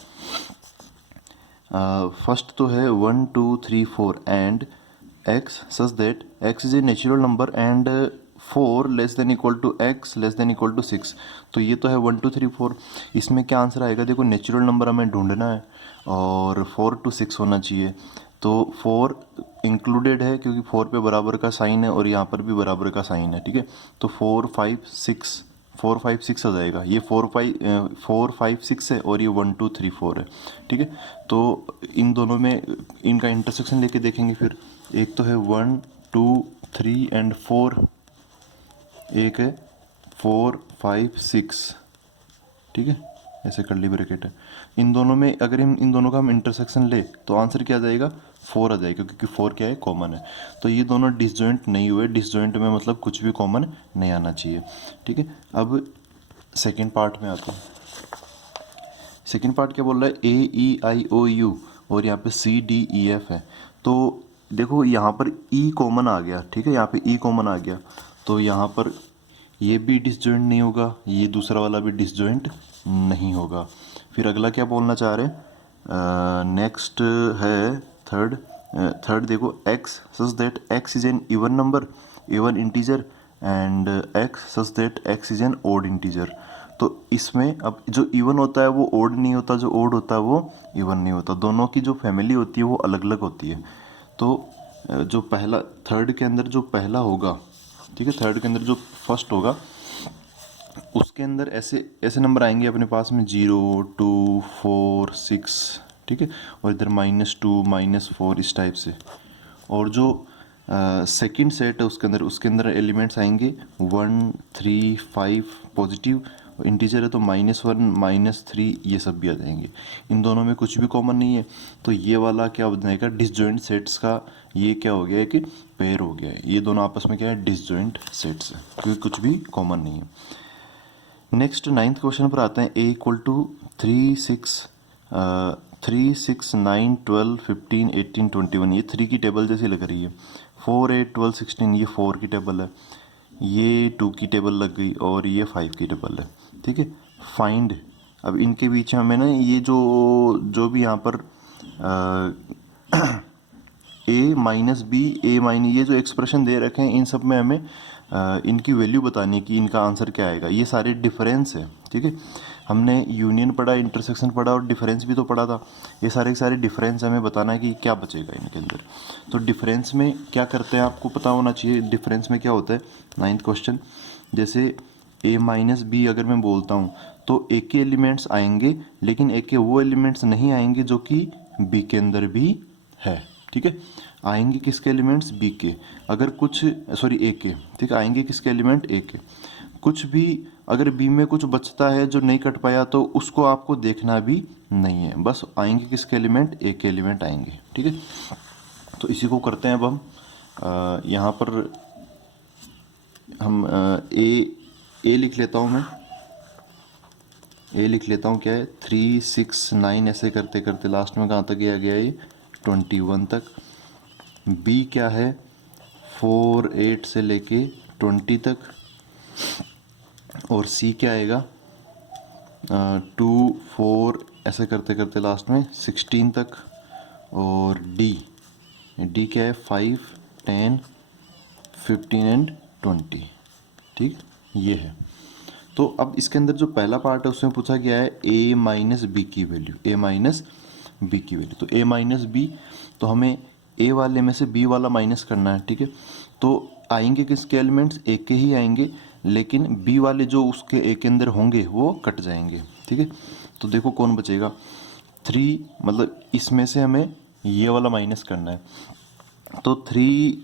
फर्स्ट तो है 1 2 3 4 and X such that X is a natural number and 4 less than equal to X less than equal to 6। तो ये तो है 1 2 3 4। इसमें क्या आंसर आएगा, देखो नेचुरल नंबर हमें ढूंढना है और 4 to 6 होना चाहिए। तो 4 इंक्लूडेड है क्योंकि 4 पे बराबर का साइन है और यहाँ पर भी बराबर का साइन है, ठीक है। तो 4 5 6 आ जाएगा। ये 4 5 6 है और ये 1 2 3 4 है, ठीक है। तो इन दोनों में इनका इंटरसेक्शन लेके देखेंगे फिर। एक तो है 1 2 3 एंड 4, एक है 4 5 6, ठीक है, ऐसे कर्ली ब्रैकेट है। इन दोनों में अगर इन दोनों का हम इंटरसेक्शन ले तो आंसर क्या आ जाएगा, 4 आ जाएगा, क्योंकि 4 क्या है, कॉमन है। तो ये दोनों डिसजॉइंट नहीं हुए। डिसजॉइंट में मतलब कुछ भी कॉमन नहीं आना चाहिए, ठीक है। अब सेकेंड पार्ट में आता हूँ। सेकेंड पार्ट क्या बोल रहा है, ए ई आई ओ यू और यहाँ पे सी डी ई एफ है। तो देखो यहाँ पर ई कॉमन आ गया, ठीक है, यहाँ पे ई कॉमन आ गया तो यहाँ पर ये भी डिसजॉइंट नहीं होगा, ये दूसरा वाला भी डिसजॉइंट नहीं होगा। फिर अगला क्या बोलना चाह रहे हैं, नेक्स्ट है थर्ड देखो, X such that X is an even number, even integer and X such that X is an odd integer. तो इसमें अब जो इवन होता है वो ओड नहीं होता, जो ओड होता है वो इवन नहीं होता। दोनों की जो फैमिली होती है वो अलग अलग होती है। तो जो पहला थर्ड के अंदर जो पहला होगा, ठीक है, थर्ड के अंदर जो फर्स्ट होगा उसके अंदर ऐसे ऐसे नंबर आएंगे अपने पास में 0 2 4 6, ठीक है, और इधर -2 -4 इस टाइप से। और जो सेकंड सेट है उसके अंदर एलिमेंट्स आएंगे 1 3 5 पॉजिटिव, इंटीजर है तो -1 -3 ये सब भी आ जाएंगे। इन दोनों में कुछ भी कॉमन नहीं है, तो ये वाला क्या हो जाएगा, डिसजॉइंट सेट्स का ये क्या हो गया है कि पेयर हो गया है। ये दोनों आपस में क्या है, डिसजॉइंट सेट्स है, क्योंकि कुछ भी कॉमन नहीं है। नेक्स्ट 9th क्वेश्चन पर आते हैं। ए इक्वल टू 3 6 9 12 15 18 21, ये 3 की टेबल जैसी लग रही है। 4 8 12 16 ये 4 की टेबल है, ये 2 की टेबल लग गई और ये 5 की टेबल है, ठीक है। फाइंड, अब इनके बीच में हमें ना ये जो भी यहाँ पर ए माइनस बी ए माइनस, ये जो एक्सप्रेशन दे रखे हैं इन सब में हमें इनकी वैल्यू बतानी है कि इनका आंसर क्या आएगा। ये सारे डिफरेंस है, ठीक है। हमने यूनियन पढ़ा, इंटरसेक्शन पढ़ा और डिफरेंस भी तो पढ़ा था। ये सारे के सारे डिफरेंस हमें बताना है कि क्या बचेगा इनके अंदर। तो डिफरेंस में क्या करते हैं आपको पता होना चाहिए। डिफरेंस में क्या होता है, 9th क्वेश्चन, जैसे ए माइनस बी अगर मैं बोलता हूँ तो ए के एलिमेंट्स आएंगे लेकिन ए के वो एलिमेंट्स नहीं आएंगे जो कि बी के अंदर भी है, ठीक है। आएंगे किसके एलिमेंट्स, बी के, अगर कुछ सॉरी ए के, ठीक है, आएंगे किसके एलिमेंट, ए के। कुछ भी अगर बी में कुछ बचता है जो नहीं कट पाया तो उसको आपको देखना भी नहीं है, बस आएंगे किसके एलिमेंट, ए के एलिमेंट आएंगे, ठीक है। तो इसी को करते हैं अब हम यहाँ पर हम ए लिख लेता हूँ मैं, ए लिख लेता हूँ, क्या है 3 6 9 ऐसे करते करते लास्ट में कहाँ तक गया ये 21 तक। बी क्या है 4 8 से लेके 20 तक। और सी क्या आएगा 2 4 ऐसे करते करते लास्ट में 16 तक। और डी क्या है 5 10 15 एंड 20। ठीक, ये है। तो अब इसके अंदर जो पहला पार्ट है उसमें पूछा गया है a माइनस बी की वैल्यू, a माइनस बी की वैल्यू। तो a माइनस बी, तो हमें a वाले में से b वाला माइनस करना है। ठीक है, तो आएंगे किसके एलिमेंट्स, a के ही आएंगे, लेकिन b वाले जो उसके a के अंदर होंगे वो कट जाएंगे। ठीक है, तो देखो कौन बचेगा 3, मतलब इसमें से हमें ये वाला माइनस करना है। तो 3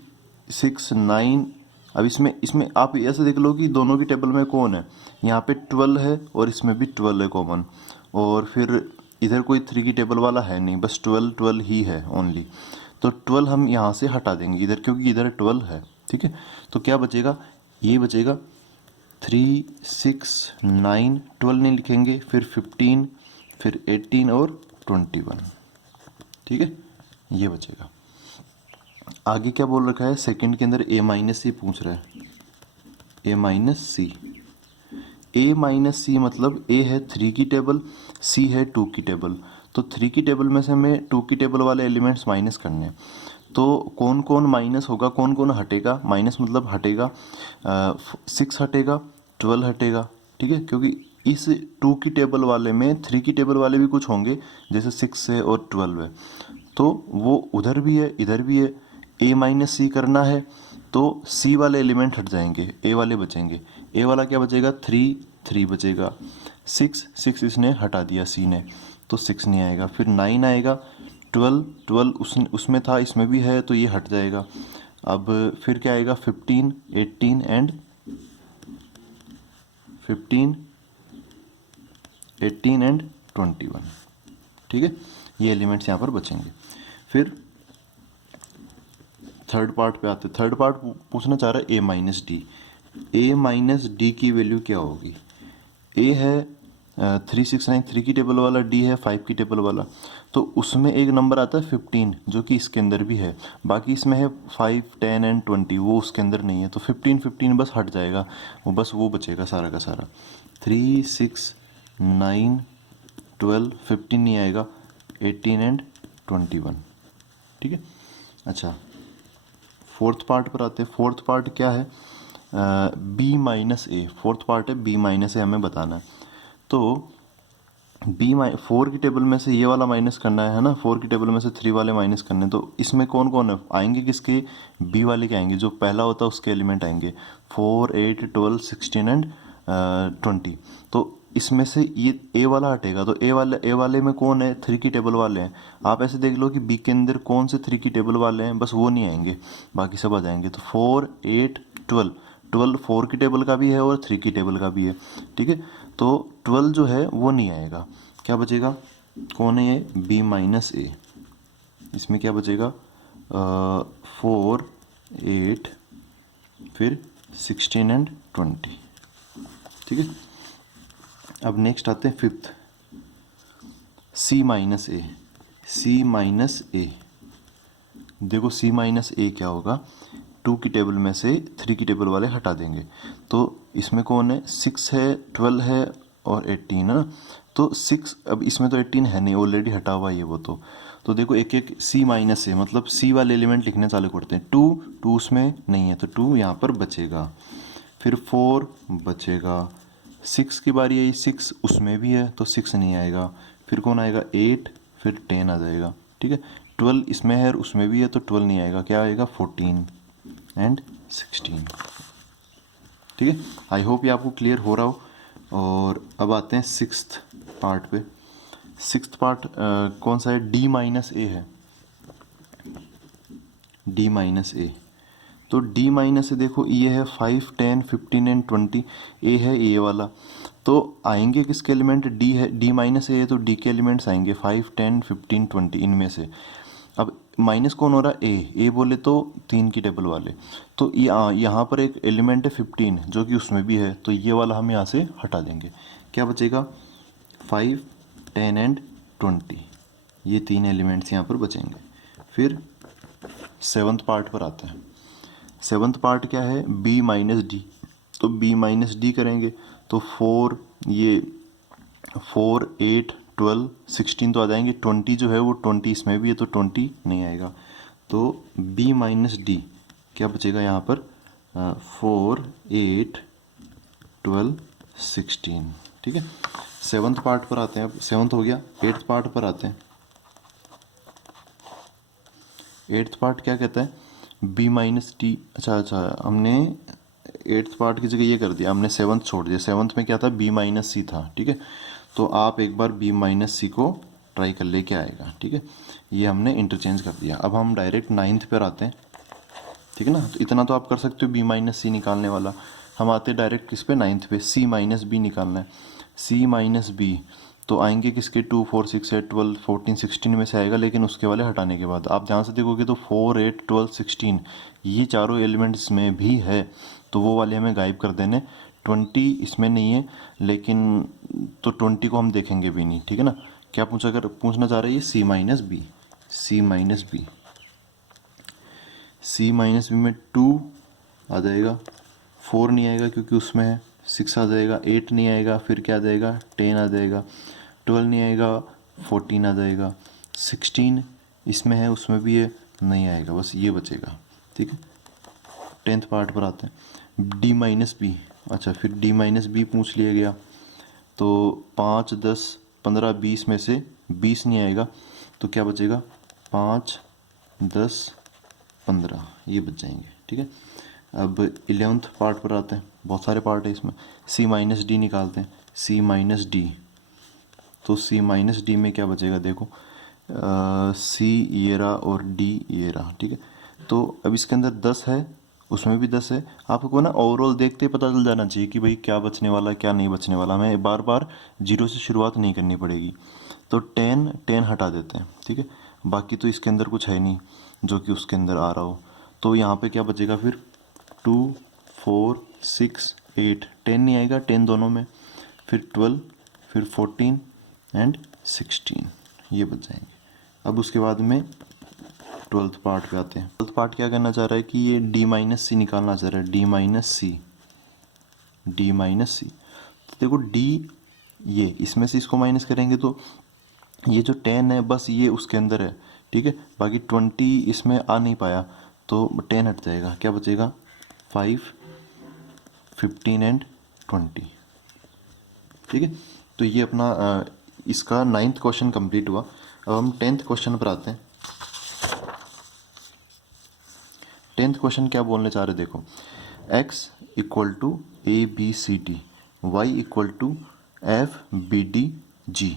6 9। अब इसमें इसमें आप ऐसे देख लो कि दोनों की टेबल में कौन है, यहाँ पे 12 है और इसमें भी 12 है कॉमन। और फिर इधर कोई 3 की टेबल वाला है नहीं, बस 12 12 ही है ओनली। तो 12 हम यहाँ से हटा देंगे इधर, क्योंकि इधर 12 है। ठीक है, तो क्या बचेगा, ये बचेगा 3 6 9, 12 नहीं लिखेंगे, फिर 15, फिर 18 और 21। ठीक है, ये बचेगा। आगे क्या बोल रखा है सेकंड के अंदर, a माइनस सी पूछ रहा है, a minus C. a minus C मतलब a है 3 की टेबल, c है 2 की टेबल। तो 3 की टेबल में से हमें 2 की टेबल वाले एलिमेंट्स माइनस करने हैं। तो कौन कौन माइनस होगा, कौन कौन हटेगा, माइनस मतलब हटेगा 6 हटेगा, 12 हटेगा। ठीक है, क्योंकि इस 2 की टेबल वाले में 3 की टेबल वाले भी कुछ होंगे, जैसे 6 है और 12 है, तो वो उधर भी है इधर भी है। a माइनस सी करना है तो c वाले एलिमेंट हट जाएंगे, a वाले बचेंगे। a वाला क्या बचेगा 3 3 बचेगा, 6 6 इसने हटा दिया c ने, तो 6 नहीं आएगा। फिर 9 आएगा, 12 12 उसमें था इसमें भी है, तो ये हट जाएगा। अब फिर क्या आएगा 15 18 एंड 15 18 एंड 21। ठीक है, ये एलिमेंट्स यहाँ पर बचेंगे। फिर थर्ड पार्ट पे आते, थर्ड पार्ट पूछना चाह रहा है a minus D. a minus D की वैल्यू क्या होगी, a है 3 6 9 3 की टेबल वाला, d है 5 की टेबल वाला। तो उसमें एक नंबर आता है 15 जो कि इसके अंदर भी है, बाकी इसमें है 5 10 एंड 20, वो उसके अंदर नहीं है। तो 15 15 बस हट जाएगा, वो बस वो बचेगा सारा का सारा। 3 6 9 12 15 नहीं आएगा, 18 एंड 21। ठीक है, अच्छा फोर्थ पार्ट पर आते हैं। फोर्थ पार्ट क्या है बी माइनस ए, फोर्थ पार्ट है बी माइनस ए, हमें बताना है। तो बी 4 की टेबल में से ये वाला माइनस करना है ना, 4 की टेबल में से 3 वाले माइनस करने हैं। तो इसमें कौन कौन है आएंगे, किसके बी वाले के आएंगे, जो पहला होता है उसके एलिमेंट आएंगे 4 8 12 16 एंड 20। तो इसमें से ये ए वाला हटेगा, तो ए वाले में कौन है 3 की टेबल वाले हैं। आप ऐसे देख लो कि बी के अंदर कौन से 3 की टेबल वाले हैं, बस वो नहीं आएंगे, बाकी सब आ जाएंगे। तो 4 8 12 12 4 की टेबल का भी है और 3 की टेबल का भी है। ठीक है, तो 12 जो है वो नहीं आएगा, क्या बचेगा, कौन है ये बी माइनस ए। इसमें क्या बचेगा 4 8 फिर 16 एंड 20। ठीक है, अब नेक्स्ट आते हैं फिफ्थ, सी माइनस ए। सी माइनस ए, देखो सी माइनस ए क्या होगा, 2 की टेबल में से 3 की टेबल वाले हटा देंगे। तो इसमें कौन है 6 है 12 है और 18 है ना। तो 6, अब इसमें तो 18 है नहीं, ऑलरेडी हटा हुआ है वो। तो देखो एक एक सी माइनस ए, मतलब सी वाले एलिमेंट लिखने चालू करते हैं। 2 2 उसमें नहीं है तो 2 यहाँ पर बचेगा, फिर 4 बचेगा, 6 की बारी आई, 6 उसमें भी है तो 6 नहीं आएगा। फिर कौन आएगा 8, फिर 10 आ जाएगा। ठीक है, 12 इसमें है और उसमें भी है तो 12 नहीं आएगा, क्या आएगा 14 एंड 16। ठीक है, आई होप ये आपको क्लियर हो रहा हो। और अब आते हैं सिक्स्थ पार्ट पे। सिक्स्थ पार्ट कौन सा है, डी माइनस ए है, डी माइनस ए। तो डी माइनस से देखो ये है 5 10 15 एंड 20, ए है ए वाला। तो आएंगे किसके एलिमेंट, डी है, डी माइनस ए है तो डी के एलिमेंट्स आएंगे 5 10 15 20 इनमें से। अब माइनस कौन हो रहा है ए बोले तो 3 की टेबल वाले। तो यहाँ पर एक एलिमेंट है 15 जो कि उसमें भी है, तो ये वाला हम यहाँ से हटा देंगे। क्या बचेगा 5 10 एंड 20, ये 3 एलिमेंट्स यहाँ पर बचेंगे। फिर सेवन्थ पार्ट पर आते हैं। सेवन्थ पार्ट क्या है, b माइनस डी। तो b माइनस डी करेंगे तो 4 ये 4 8 12 16 तो आ जाएंगे। 20 जो है वो 20 इसमें भी है तो 20 नहीं आएगा। तो b माइनस डी क्या बचेगा यहाँ पर, 4 8 12 16। ठीक है, सेवन्थ पार्ट पर आते हैं। अब सेवन्थ हो गया, एट्थ पार्ट पर आते हैं। एट्थ पार्ट क्या कहता है, b माइनस टी। अच्छा हमने एट्थ पार्ट की जगह ये कर दिया, हमने सेवन्थ छोड़ दिया। सेवन्थ में क्या था, b माइनस सी था। ठीक है, तो आप एक बार b माइनस सी को ट्राई कर लेके आएगा। ठीक है, ये हमने इंटरचेंज कर दिया। अब हम डायरेक्ट नाइन्थ पर आते हैं। ठीक है ना, तो इतना तो आप कर सकते हो b माइनस सी निकालने वाला। हम आते हैं डायरेक्ट किस पे, नाइन्थ पे। c माइनस बी निकालना है। c माइनस बी तो आएंगे किसके, 2 4 6 8 12 14 16 में से आएगा, लेकिन उसके वाले हटाने के बाद आप ध्यान से देखोगे तो 4 8 12 16 ये चारों एलिमेंट्स में भी है, तो वो वाले हमें गायब कर देने। 20 इसमें नहीं है, लेकिन तो 20 को हम देखेंगे भी नहीं। ठीक है ना, क्या पूछना चाह रहे हैं, सी माइनस बी। सी माइनस बी, सी माइनस बी में 2 आ जाएगा, 4 नहीं आएगा क्योंकि उसमें है, 6 आ जाएगा, 8 नहीं आएगा, फिर क्या आ जाएगा, 10 आ जाएगा, 12 नहीं आएगा, 14 आ जाएगा, 16 इसमें है, उसमें भी है, नहीं आएगा, बस ये बचेगा। ठीक है, टेंथ पार्ट पर आते हैं। डी माइनस बी, अच्छा फिर डी माइनस बी पूछ लिया गया, तो 5 10 15 20 में से 20 नहीं आएगा, तो क्या बचेगा, 5 10 15 ये बच जाएंगे। ठीक है, अब 11th पार्ट पर आते हैं। बहुत सारे पार्ट है इसमें। सी माइनस डी निकालते हैं। सी माइनस डी, तो सी माइनस डी में क्या बचेगा, देखो सी ये रहा और डी ये रहा। ठीक है, तो अब इसके अंदर 10 है, उसमें भी 10 है। आपको ना ओवरऑल देखते ही पता चल जाना चाहिए कि भाई क्या बचने वाला है क्या नहीं बचने वाला। हमें बार बार जीरो से शुरुआत नहीं करनी पड़ेगी। तो 10 हटा देते हैं। ठीक है, बाकी तो इसके अंदर कुछ है नहीं जो कि उसके अंदर आ रहा हो। तो यहाँ पे क्या बचेगा फिर, 2 4 6 8 10 नहीं आएगा, 10 दोनों में, फिर 12, फिर 14 एंड 16 ये बच जाएंगे। अब उसके बाद में 12th पार्ट पे आते हैं। 12th पार्ट क्या करना चाह रहा है कि ये डी माइनस सी निकालना चाह रहा है। डी माइनस सी, डी माइनस सी, तो देखो डी ये इसमें से इसको माइनस करेंगे तो ये जो 10 है बस ये उसके अंदर है। ठीक है, बाकी 20 इसमें आ नहीं पाया तो 10 हट जाएगा, क्या बचेगा, 5 15 एंड 20। ठीक है, तो ये अपना इसका 9th क्वेश्चन कंप्लीट हुआ। अब हम 10th क्वेश्चन पर आते हैं। 10th क्वेश्चन क्या बोलने चाह रहे, देखो x equal to A B C D, Y equal to F B D G,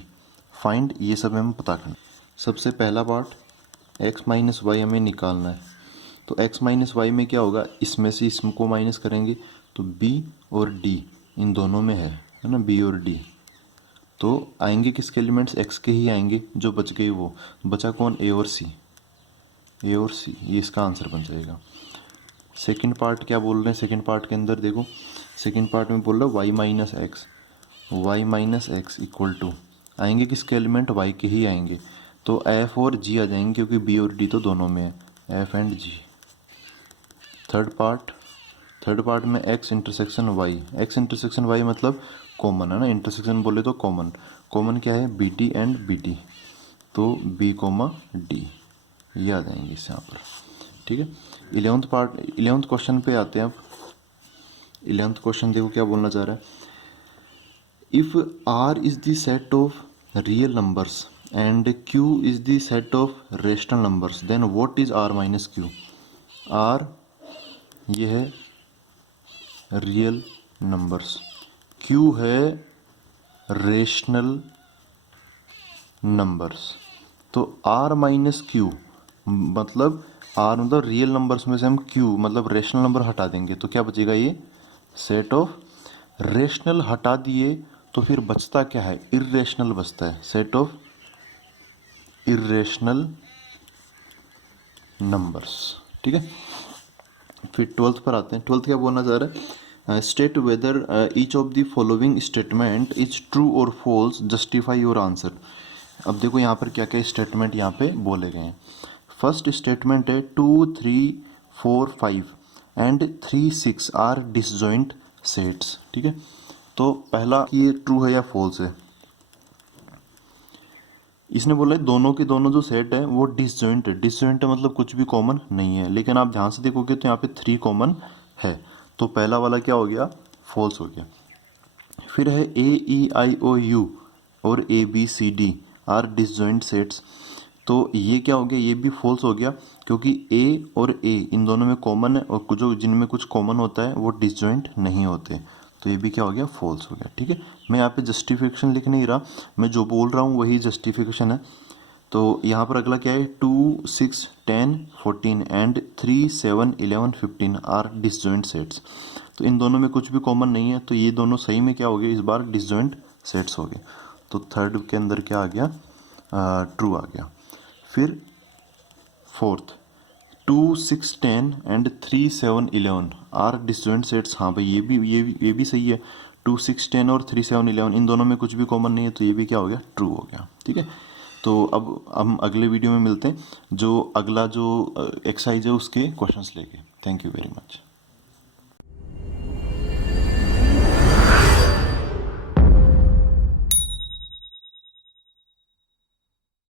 find, ये सब हमें पता करना। सबसे पहला पार्ट x माइनस वाई हमें निकालना है। तो x माइनस वाई में क्या होगा, इसमें से इसको माइनस करेंगे तो b और d इन दोनों में है ना, b और d, तो आएंगे किसके एलिमेंट्स, x के ही आएंगे। जो बच गए वो बचा कौन, a और c, a और c, ये इसका आंसर बन जाएगा। सेकंड पार्ट क्या बोल रहे हैं, सेकंड पार्ट के अंदर देखो, सेकंड पार्ट में बोल रहा है y minus X, Y minus X equal to, आएंगे किसके एलिमेंट, y के ही आएंगे, तो f और g आ जाएंगे क्योंकि b और d तो दोनों में है, f and g। Third part में x intersection y, x intersection y मतलब कॉमन है ना, इंटरसेक्शन बोले तो कॉमन, कॉमन क्या है, B D and B D, तो b कोमा d ये आ जाएंगे इस यहाँ पर। ठीक है, 11th क्वेश्चन पे आते हैं। अब 11th क्वेश्चन देखो क्या बोलना चाह रहा है, if r is the set of real numbers and q is the set of rational numbers, then what is r minus q। r ये है रियल नंबर्स, q है रेशनल नंबर्स, तो r माइनस q मतलब r मतलब रियल नंबर्स में से हम q मतलब रेशनल नंबर हटा देंगे तो क्या बचेगा, ये सेट ऑफ रेशनल हटा दिए तो फिर बचता क्या है, इर्रेशनल बचता है, सेट ऑफ इर्रेशनल नंबर्स। ठीक है, फिर 12th पर आते हैं। 12th क्या बोलना चाह रहा है, state whether each of the following statement is true और फॉल्स, जस्टिफाई योर आंसर। अब देखो यहाँ पर क्या क्या स्टेटमेंट यहाँ पे बोले गए हैं। फर्स्ट स्टेटमेंट है 2 3 4 5 एंड 3 6 आर डिसजॉइंट सेट्स। ठीक है, तो पहला कि ये ट्रू है या फॉल्स है। इसने बोला है दोनों के दोनों जो सेट है वो डिसजॉइंट है। डिसजॉइंट है मतलब कुछ भी कॉमन नहीं है, लेकिन आप ध्यान से देखोगे तो यहाँ पे 3 कॉमन है, तो पहला वाला क्या हो गया, फॉल्स हो गया। फिर है AEIOU और ABCD आर डिसजॉइंट सेट्स, तो ये क्या हो गया, ये भी फॉल्स हो गया, क्योंकि A और A इन दोनों में कॉमन है और कुछ जो जिनमें कुछ कॉमन होता है वो डिसजॉइंट नहीं होते, तो ये भी क्या हो गया, फॉल्स हो गया। ठीक है, मैं यहाँ पे जस्टिफिकेशन लिख नहीं रहा, मैं जो बोल रहा हूँ वही जस्टिफिकेशन है। तो यहाँ पर अगला क्या है, 2 6 10 14 एंड 3 7 11 15 आर डिसजॉइंट सेट्स, तो इन दोनों में कुछ भी कॉमन नहीं है, तो ये दोनों सही में क्या हो गए, इस बार डिसजॉइंट सेट्स हो गए। तो थर्ड के अंदर क्या आ गया, ट्रू आ गया। फिर fourth 2 6 10 and 3 7 11 are disjoint sets, हाँ भाई ये भी सही है। 2 6 10 और 3 7 11 इन दोनों में कुछ भी कॉमन नहीं है, तो ये भी क्या हो गया, ट्रू हो गया। ठीक है, तो अब हम अगले वीडियो में मिलते हैं, जो अगला जो एक्सरसाइज है उसके क्वेश्चंस लेके। Thank you very much.